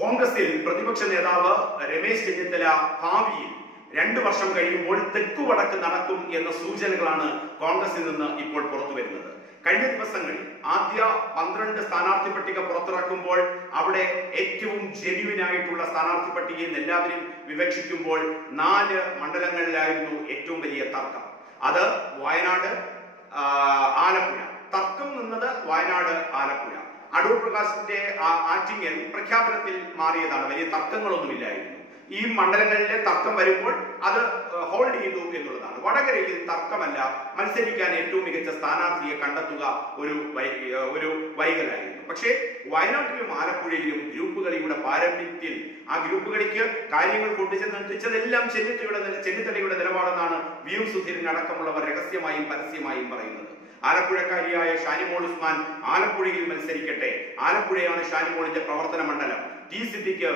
കോൺഗ്രസിൽ പ്രതിപക്ഷ നേതാവ് രമേശ് ചെന്നിത്തല ഭാവിയിൽ രണ്ടു വർഷം കഴിയുമ്പോൾ തെക്കു വടക്ക് നടക്കും എന്ന സൂചനകളാണ് കോൺഗ്രസിൽ നിന്ന് ഇപ്പോൾ പുറത്തു വരുന്നത്. കഴിഞ്ഞ ദിവസങ്ങളിൽ ആദ്യ പന്ത്രണ്ട് സ്ഥാനാർത്ഥി പട്ടിക പുറത്തിറക്കുമ്പോൾ അവിടെ ഏറ്റവും ജെന്യുവിൻ ആയിട്ടുള്ള സ്ഥാനാർത്ഥി പട്ടികയിൽ എല്ലാവരും വിവക്ഷിക്കുമ്പോൾ നാല് മണ്ഡലങ്ങളിലായിരുന്നു ഏറ്റവും വലിയ തർക്കം. അത് വയനാട് ആലപ്പുഴ. തർക്കം നിന്നത് വയനാട് ആലപ്പുഴ. അടൂർ പ്രകാശിന്റെ ആറ്റിങ്ങൽ പ്രഖ്യാപനത്തിൽ മാറിയതാണ്. വലിയ തർക്കങ്ങളൊന്നുമില്ലായിരുന്നു. ഈ മണ്ഡലങ്ങളിലെ തർക്കം വരുമ്പോൾ അത് ഹോൾഡ് ചെയ്തു എന്നുള്ളതാണ്. വടകരയിൽ തർക്കമല്ല. മത്സരിക്കാൻ ഏറ്റവും മികച്ച സ്ഥാനാർത്ഥിയെ കണ്ടെത്തുക ഒരു ഒരു വൈകലായിരുന്നു. പക്ഷേ വയനാട്ടിലും ആലപ്പുഴയിലും ഗ്രൂപ്പ് കളിയുടെ പാരമ്പര്യത്തിൽ ആ ഗ്രൂപ്പുകളിക്ക് കാര്യങ്ങൾ കൊണ്ടുചെന്ന് എത്തിച്ചതെല്ലാം ചെന്നിത്തലയുടെ ചെന്നിത്തലയുടെ നിലപാടെന്നാണ് വി എം സുധീരൻ അടക്കമുള്ളവർ രഹസ്യമായും പരസ്യമായും പറയുന്നത്. ആലപ്പുഴക്കാരിയായ ഷാനിമോൾ ഉസ്മാൻ ആലപ്പുഴയിൽ മത്സരിക്കട്ടെ. ആലപ്പുഴയാണ് ഷാനിമോളിന്റെ പ്രവർത്തന മണ്ഡലം. T Siddique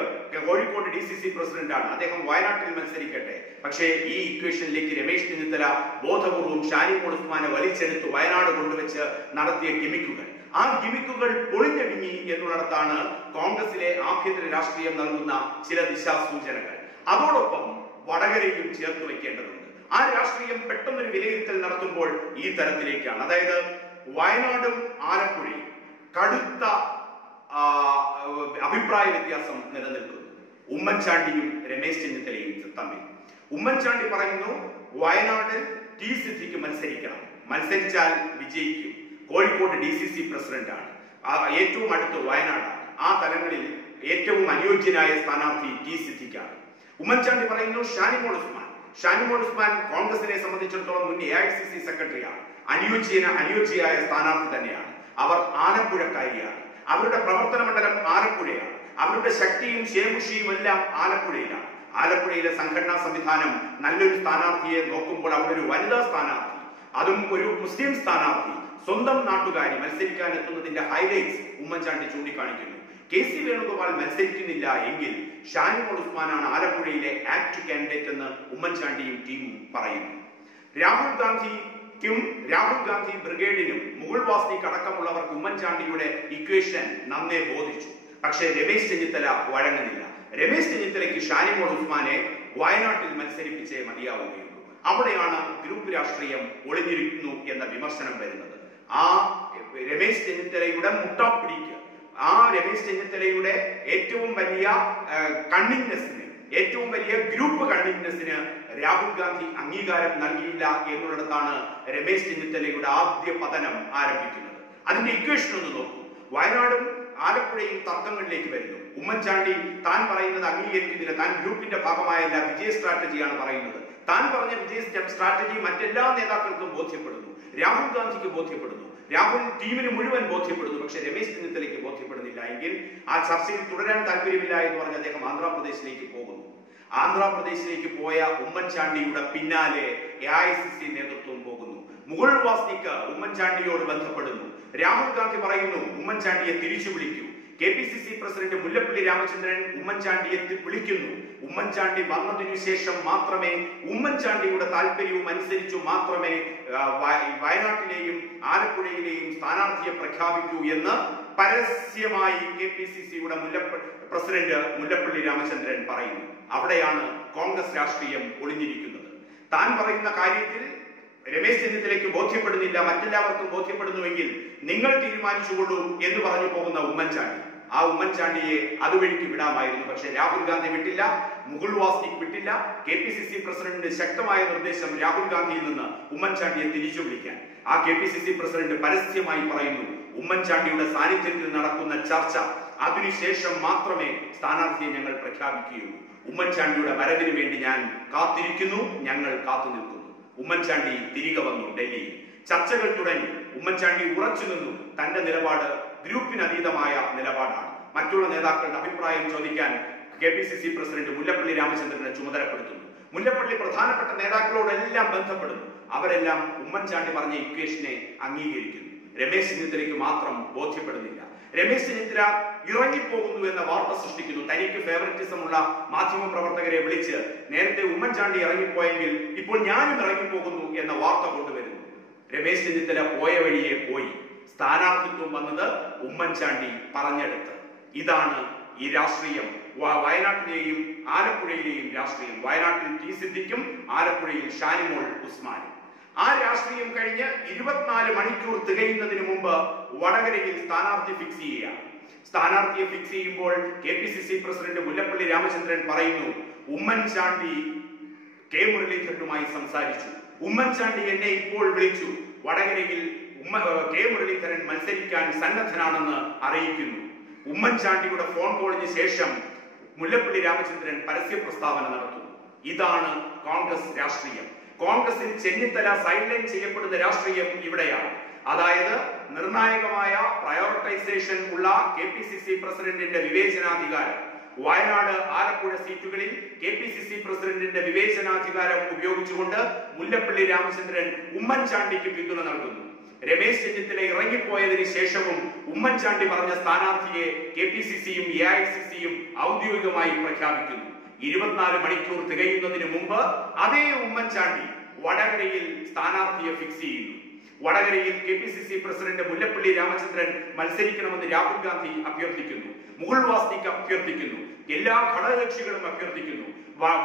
Kozhikode D C C പ്രസിഡന്റാണ്. അദ്ദേഹം വയനാട്ടിൽ മത്സരിക്കട്ടെ. പക്ഷേ ഈ ഇക്വേഷനിലേക്ക് രമേശ് ചെന്നിത്തല ബോധപൂർവം ഷാനിമോൾ ഉസ്മാനെ വലിച്ചെടുത്ത് വയനാട് കൊണ്ടുവച്ച് നടത്തിയ ഗിമിക്കുകൾ. ആ ഗിമിക്കുകൾ പൊളിഞ്ഞടിഞ്ഞി എന്നുള്ളിടത്താണ് കോൺഗ്രസിലെ ആഭ്യന്തര രാഷ്ട്രീയം നൽകുന്ന ചില ദിശാസൂചനകൾ. അതോടൊപ്പം വടകരയും ചേർത്ത് വെക്കേണ്ടതുണ്ട് ആ രാഷ്ട്രീയം പെട്ടെന്നൊരു വിലയിരുത്തൽ നടത്തുമ്പോൾ ഈ തരത്തിലേക്കാണ്. അതായത് വയനാടും ആലപ്പുഴയും കടുത്ത അഭിപ്രായ വ്യത്യാസം നിലനിൽക്കുന്നു. ഉമ്മൻചാണ്ടിയും രമേശ് ചെന്നിത്തലയും തമ്മിൽ. ഉമ്മൻചാണ്ടി പറയുന്നു വയനാട് ടി സിദ്ധിക്ക് മത്സരിക്കണം. മത്സരിച്ചാൽ വിജയിക്കും. കോഴിക്കോട് ഡി സി സി പ്രസിഡന്റാണ് ഏറ്റവും അടുത്ത് വയനാടാണ്. ആ തലങ്ങളിൽ ഏറ്റവും അനുയോജ്യനായ സ്ഥാനാർത്ഥി ടി സിദ്ധിക്കാണ് ഉമ്മൻചാണ്ടി പറയുന്നു ഷാനിമോൾ ഉസ്മാൻ. ഷാനിമോൾ ഉസ്മാൻ കോൺഗ്രസിനെ സംബന്ധിച്ചിടത്തോളം മുൻ എ ഐ സി സി സെക്രട്ടറിയാണ്. അനുയോജ്യന അനുയോജ്യയായ സ്ഥാനാർത്ഥി തന്നെയാണ്. അവർ ആലപ്പുഴക്കാരിയാണ്. അവരുടെ പ്രവർത്തന മണ്ഡലം ആലപ്പുഴയാണ്. അവരുടെ ശക്തിയും ശേമുഷിയും എല്ലാം ആലപ്പുഴയിലാണ്. ആലപ്പുഴയിലെ സംഘടനാ സംവിധാനം നല്ലൊരു സ്ഥാനാർത്ഥിയെ നോക്കുമ്പോൾ അവിടെ ഒരു വനിതാ സ്ഥാനാർത്ഥി അതും ഒരു മുസ്ലിം സ്ഥാനാർത്ഥി സ്വന്തം നാട്ടുകാരി മത്സരിക്കാൻ എത്തുന്നതിന്റെ ഹൈലൈറ്റ്സ് ഉമ്മൻചാണ്ടി ചൂണ്ടിക്കാണിക്കുന്നു. കെ സി വേണുഗോപാൽ മത്സരിക്കുന്നില്ല എങ്കിൽ ഷാനിമോൾ ഉസ്മാനാണ് ആലപ്പുഴയിലെ ആക്ട് കാൻഡിഡേറ്റ് എന്ന് ഉമ്മൻചാണ്ടിയും ടീമും പറയുന്നു. രാഹുൽ ഗാന്ധിക്കും രാഹുൽ ഗാന്ധി ബ്രിഗേഡിനും മുകുൾ വാസ്നിക് അടക്കമുള്ളവർക്ക് ഉമ്മൻചാണ്ടിയുടെ ഇക്വേഷൻ നന്നേ ബോധിച്ചു. പക്ഷേ രമേശ് ചെന്നിത്തല വഴങ്ങുന്നില്ല. രമേശ് ചെന്നിത്തലയ്ക്ക് ഷാനിമോൾ ഉസ്മാനെ വയനാട്ടിൽ മത്സരിപ്പിച്ചേ മതിയാവുകയുള്ളൂ. അവിടെയാണ് ഗ്രൂപ്പ് രാഷ്ട്രീയം ഒളിഞ്ഞിരിക്കുന്നു എന്ന വിമർശനം വരുന്നത്. ആ രമേശ് ചെന്നിത്തലയുടെ മുട്ടാപ്പിടിക്ക് ആ രമേശ് ചെന്നിത്തലയുടെ ഏറ്റവും വലിയ കണ്ണിങ്നെസ്സിന് ഏറ്റവും വലിയ ഗ്രൂപ്പ് കണ്ണിങ്നെസ്സിന് രാഹുൽ ഗാന്ധി അംഗീകാരം നൽകിയില്ല എന്നുള്ളിടത്താണ് രമേശ് ചെന്നിത്തലയുടെ ആദ്യ പതനം ആരംഭിക്കുന്നത്. അതിന്റെ ഇക്വേഷൻ ഒന്ന് നോക്കൂ. വയനാടും ആലപ്പുഴയും തർക്കങ്ങളിലേക്ക് വരുന്നു. ഉമ്മൻചാണ്ടി താൻ പറയുന്നത് അംഗീകരിക്കുന്നില്ല. താൻ ഗ്രൂപ്പിന്റെ ഭാഗമായല്ല വിജയ സ്ട്രാറ്റജിയാണ് പറയുന്നത്. താൻ പറഞ്ഞ വിജയ സ്ട്രാറ്റജി മറ്റെല്ലാ നേതാക്കൾക്കും ബോധ്യപ്പെടുന്നു. രാഹുൽ ഗാന്ധിക്ക് ബോധ്യപ്പെടുന്നു. രാഹുൽ ടീമിന് മുഴുവൻ ബോധ്യപ്പെടുന്നു. പക്ഷെ രമേശ് ചെന്നിത്തലയ്ക്ക് ബോധ്യപ്പെടുന്നില്ല എങ്കിൽ ആ ചർച്ചയിൽ തുടരാൻ താല്പര്യമില്ല എന്ന് പറഞ്ഞ് അദ്ദേഹം ആന്ധ്രാപ്രദേശിലേക്ക് പോകുന്നു. ആന്ധ്രാപ്രദേശിലേക്ക് പോയ ഉമ്മൻചാണ്ടിയുടെ പിന്നാലെ എ ഐ സി സി നേതൃത്വം പോകുന്നു. മുഗൾ വാസ്നിക്ക് ഉമ്മൻചാണ്ടിയോട് ബന്ധപ്പെടുന്നു. രാഹുൽ ഗാന്ധി പറയുന്നു ഉമ്മൻചാണ്ടിയെ തിരിച്ചു വിളിക്കൂ. K P C C president Mullappally Ramachandran ഉമ്മൻചാണ്ടിയെ വിളിക്കുന്നു. ഉമ്മൻചാണ്ടി വന്നതിനു ശേഷം മാത്രമേ ഉമ്മൻചാണ്ടിയുടെ താല്പര്യവും അനുസരിച്ചു മാത്രമേ വയനാട്ടിലെയും ആലപ്പുഴയിലെയും സ്ഥാനാർത്ഥിയെ പ്രഖ്യാപിക്കൂ എന്ന് പരസ്യമായി കെ പി സി സിയുടെ പ്രസിഡന്റ് മുല്ലപ്പള്ളി രാമചന്ദ്രൻ പറയുന്നു. അവിടെയാണ് കോൺഗ്രസ് രാഷ്ട്രീയം ഒളിഞ്ഞിരിക്കുന്നത്. താൻ പറയുന്ന കാര്യത്തിൽ രമേശ് ചെന്നിത്തലയ്ക്ക് ബോധ്യപ്പെടുന്നില്ല മറ്റെല്ലാവർക്കും ബോധ്യപ്പെടുന്നുവെങ്കിൽ നിങ്ങൾ തീരുമാനിച്ചുകൊള്ളൂ എന്ന് പറഞ്ഞു പോകുന്ന ഉമ്മൻചാണ്ടി. ആ ഉമ്മൻചാണ്ടിയെ അതുവഴിക്ക് വിടാമായിരുന്നു. പക്ഷെ രാഹുൽ ഗാന്ധി വിട്ടില്ല മുകുൾ വാസ്നിക് വിട്ടില്ല. കെ പി സി സി പ്രസിഡന്റിന് ശക്തമായ നിർദ്ദേശം രാഹുൽ ഗാന്ധിയിൽ നിന്ന് ഉമ്മൻചാണ്ടിയെ തിരിച്ചു വിളിക്കാൻ. ആ K P C C president പരസ്യമായി പറയുന്നു ഉമ്മൻചാണ്ടിയുടെ സാന്നിധ്യത്തിൽ നടക്കുന്ന ചർച്ച അതിനുശേഷം മാത്രമേ സ്ഥാനാർത്ഥിയെ ഞങ്ങൾ പ്രഖ്യാപിക്കുകയുള്ളൂ. ഉമ്മൻചാണ്ടിയുടെ വരവിന് വേണ്ടി ഞാൻ കാത്തിരിക്കുന്നു ഞങ്ങൾ കാത്തു നിൽക്കുന്നു ഉമ്മൻചാണ്ടി തിരികെ വന്നു ഡൽഹിയിൽ ചർച്ചകൾ തുടങ്ങി. ഉമ്മൻചാണ്ടി ഉറച്ചു നിന്നു. തന്റെ നിലപാട് ഗ്രൂപ്പിനതീതമായ നിലപാടാണ്. മറ്റുള്ള നേതാക്കളുടെ അഭിപ്രായം ചോദിക്കാൻ K P C C president Mullappally രാമചന്ദ്രനെ ചുമതലപ്പെടുത്തുന്നു. മുല്ലപ്പള്ളി പ്രധാനപ്പെട്ട നേതാക്കളോടെല്ലാം ബന്ധപ്പെടുന്നു. അവരെല്ലാം ഉമ്മൻചാണ്ടി പറഞ്ഞ ഇക്വേഷനെ അംഗീകരിക്കുന്നു. രമേശ് ചെന്നിത്തലയ്ക്ക് മാത്രം ബോധ്യപ്പെടുന്നില്ല. രമേശ് ചെന്നിത്തല ഇറങ്ങിപ്പോകുന്നു എന്ന വാർത്ത സൃഷ്ടിക്കുന്നു. തനിക്ക് ഫേവററ്റിസം ഉള്ള മാധ്യമ പ്രവർത്തകരെ വിളിച്ച് നേരത്തെ ഉമ്മൻചാണ്ടി ഇറങ്ങിപ്പോയെങ്കിൽ ഇപ്പോൾ ഞാനും ഇറങ്ങിപ്പോകുന്നു എന്ന വാർത്ത കൊണ്ടുവരുന്നു. രമേശ് ചെന്നിത്തല പോയ വഴിയെ പോയി. സ്ഥാനാർത്ഥിത്വം വന്നത് ഉമ്മൻചാണ്ടി പറഞ്ഞെടുത്ത്. ഇതാണ് ഈ രാഷ്ട്രീയം. വയനാട്ടിലെയും ആലപ്പുഴയിലെയും രാഷ്ട്രീയം. വയനാട്ടിൽ ടി സിദ്ദിഖും ആലപ്പുഴയിൽ ഷാനിമോൾ ഉസ്മാനും. ആ രാഷ്ട്രീയം കഴിഞ്ഞ് ഇരുപത്തിനാല് മണിക്കൂർ തികയുന്നതിന് മുമ്പ് വടകരയിൽ സ്ഥാനാർത്ഥി ഫിക്സ് ചെയ്യുകയാണ്. സ്ഥാനാർത്ഥിയെ ഫിക്സ് ചെയ്യുമ്പോൾ K P C C president Mullappally Ramachandran പറയുന്നു ഉമ്മൻചാണ്ടി കെ മുരളീധരനുമായി സംസാരിച്ചു. ഉമ്മൻചാണ്ടി എന്നെ ഇപ്പോൾ വിളിച്ചു. വടകരയിൽ ഉമ്മ കെ മുരളീധരൻ മത്സരിക്കാൻ സന്നദ്ധനാണെന്ന് അറിയിക്കുന്നു. ഉമ്മൻചാണ്ടിയുടെ ഫോൺ കോളിന് ശേഷം മുല്ലപ്പള്ളി രാമചന്ദ്രൻ പരസ്യ പ്രസ്താവന നടത്തുന്നു. ഇതാണ് കോൺഗ്രസ് രാഷ്ട്രീയം. കോൺഗ്രസിൽ ചെന്നിത്തല സൈഡ്ലൈൻ ചെയ്യപ്പെടുന്ന രാഷ്ട്രീയം ഇവിടെയാണ്. അതായത് നിർണായകമായ പ്രയോറിറ്റൈസേഷൻ ഉള്ള കെ പി സി സി പ്രസിഡന്റിന്റെ വിവേചനാധികാരം. വയനാട് ആലപ്പുഴ സീറ്റുകളിൽ കെ പി സി സി പ്രസിഡന്റിന്റെ വിവേചനാധികാരം ഉപയോഗിച്ചുകൊണ്ട് മുല്ലപ്പള്ളി രാമചന്ദ്രൻ ഉമ്മൻചാണ്ടിക്ക് പിന്തുണ നൽകുന്നു. രമേശ് ചെന്നിത്തല ഇറങ്ങിപ്പോയതിന് ശേഷവും ഉമ്മൻചാണ്ടി പറഞ്ഞ സ്ഥാനാർത്ഥിയെ കെ പി സി സിയും എ ഐ സി സിയും ഔദ്യോഗികമായി പ്രഖ്യാപിക്കുന്നു. ഇരുപത്തിനാല് മണിക്കൂർ തികയുന്നതിന് മുമ്പ് അതേ ഉമ്മൻചാണ്ടി വടകരയിൽ സ്ഥാനാർത്ഥിയെ ഫിക്സ് ചെയ്യുന്നു. വടകരയിൽ K P C C president Mullappally Ramachandran മത്സരിക്കണമെന്ന് Rahul Gandhi അഭ്യർത്ഥിക്കുന്നു. മുകുൾ വാസ്തിക്ക് അഭ്യർത്ഥിക്കുന്നു. എല്ലാ ഘടകകക്ഷികളും അഭ്യർത്ഥിക്കുന്നു.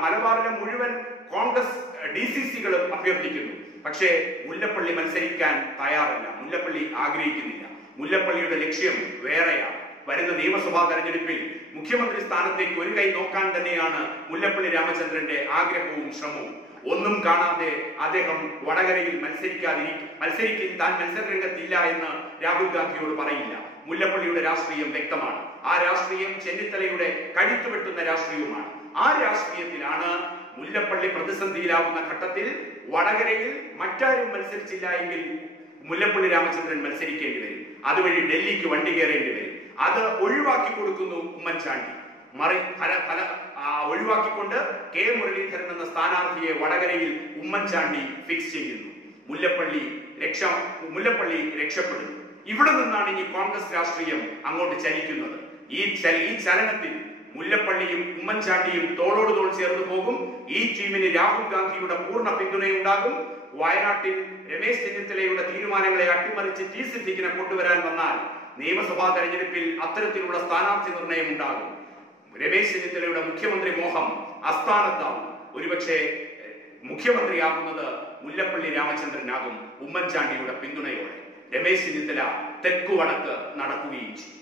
മലബാറിലെ മുഴുവൻ കോൺഗ്രസ് ഡി സി സികളും അഭ്യർത്ഥിക്കുന്നു. പക്ഷേ മുല്ലപ്പള്ളി മത്സരിക്കാൻ തയ്യാറല്ല. മുല്ലപ്പള്ളി ആഗ്രഹിക്കുന്നില്ല. മുല്ലപ്പള്ളിയുടെ ലക്ഷ്യം വേറെയാണ്. വരുന്ന നിയമസഭാ തെരഞ്ഞെടുപ്പിൽ മുഖ്യമന്ത്രി സ്ഥാനത്തേക്ക് ഒരു കൈ നോക്കാൻ തന്നെയാണ് മുല്ലപ്പള്ളി രാമചന്ദ്രന്റെ ആഗ്രഹവും ശ്രമവും. ഒന്നും കാണാതെ അദ്ദേഹം വടകരയിൽ മത്സരിക്കാതിരി മത്സരിക്കും താൻ മത്സര രംഗത്തില്ല എന്ന് രാഹുൽ ഗാന്ധിയോട് പറയില്ല. മുല്ലപ്പള്ളിയുടെ രാഷ്ട്രീയം വ്യക്തമാണ്. ആ രാഷ്ട്രീയം ചെന്നിത്തലയുടെ കഴുത്ത് വെട്ടുന്ന രാഷ്ട്രീയവുമാണ്. ആ രാഷ്ട്രീയത്തിലാണ് മുല്ലപ്പള്ളി പ്രതിസന്ധിയിലാവുന്ന ഘട്ടത്തിൽ വടകരയിൽ മറ്റാരും മത്സരിച്ചില്ല എങ്കിൽ മുല്ലപ്പള്ളി രാമചന്ദ്രൻ മത്സരിക്കേണ്ടി വരും. അതുവഴി ഡൽഹിക്ക് വണ്ടി കയറേണ്ടി വരും. അത് ഒഴിവാക്കി കൊടുക്കുന്നു ഉമ്മൻചാണ്ടി. മറി ഫല ഫല ഒഴിവാക്കിക്കൊണ്ട് കെ. മുരളീധരൻ എന്ന സ്ഥാനാർത്ഥിയെ വടകരയിൽ ഉമ്മൻചാണ്ടി ഫിക്സ് ചെയ്യുന്നു. മുല്ലപ്പള്ളി രക്ഷ മുല്ലപ്പള്ളി രക്ഷപ്പെടുന്നു. ഇവിടെ നിന്നാണ് ഇനി കോൺഗ്രസ് രാഷ്ട്രീയം അങ്ങോട്ട് ചലിക്കുന്നത്. ഈ ഈ ചലനത്തിൽ മുല്ലപ്പള്ളിയും ഉമ്മൻചാണ്ടിയും തോളോട് തോൾ ചേർന്ന് പോകും. ഈ ടീമിന് രാഹുൽ ഗാന്ധിയുടെ പൂർണ പിന്തുണയുണ്ടാകും. വയനാട്ടിൽ രമേശ് ചെന്നിത്തലയുടെ തീരുമാനങ്ങളെ അട്ടിമറിച്ച് ടി സിദ്ദിഖിനെ കൊണ്ടുവരാൻ വന്നാൽ നിയമസഭാ തെരഞ്ഞെടുപ്പിൽ അത്തരത്തിലുള്ള സ്ഥാനാർത്ഥി നിർണയം ഉണ്ടാകും. രമേശ് ചെന്നിത്തലയുടെ മുഖ്യമന്ത്രി മോഹം അസ്ഥാനത്താവും ഒരുപക്ഷെ മുഖ്യമന്ത്രിയാകുന്നത് മുല്ലപ്പള്ളി രാമചന്ദ്രനാകും ഉമ്മൻചാണ്ടിയുടെ പിന്തുണയോടെ. രമേശ് ചെന്നിത്തല തെക്കുവടക്ക് നടക്കുകയും ചെയ്യും.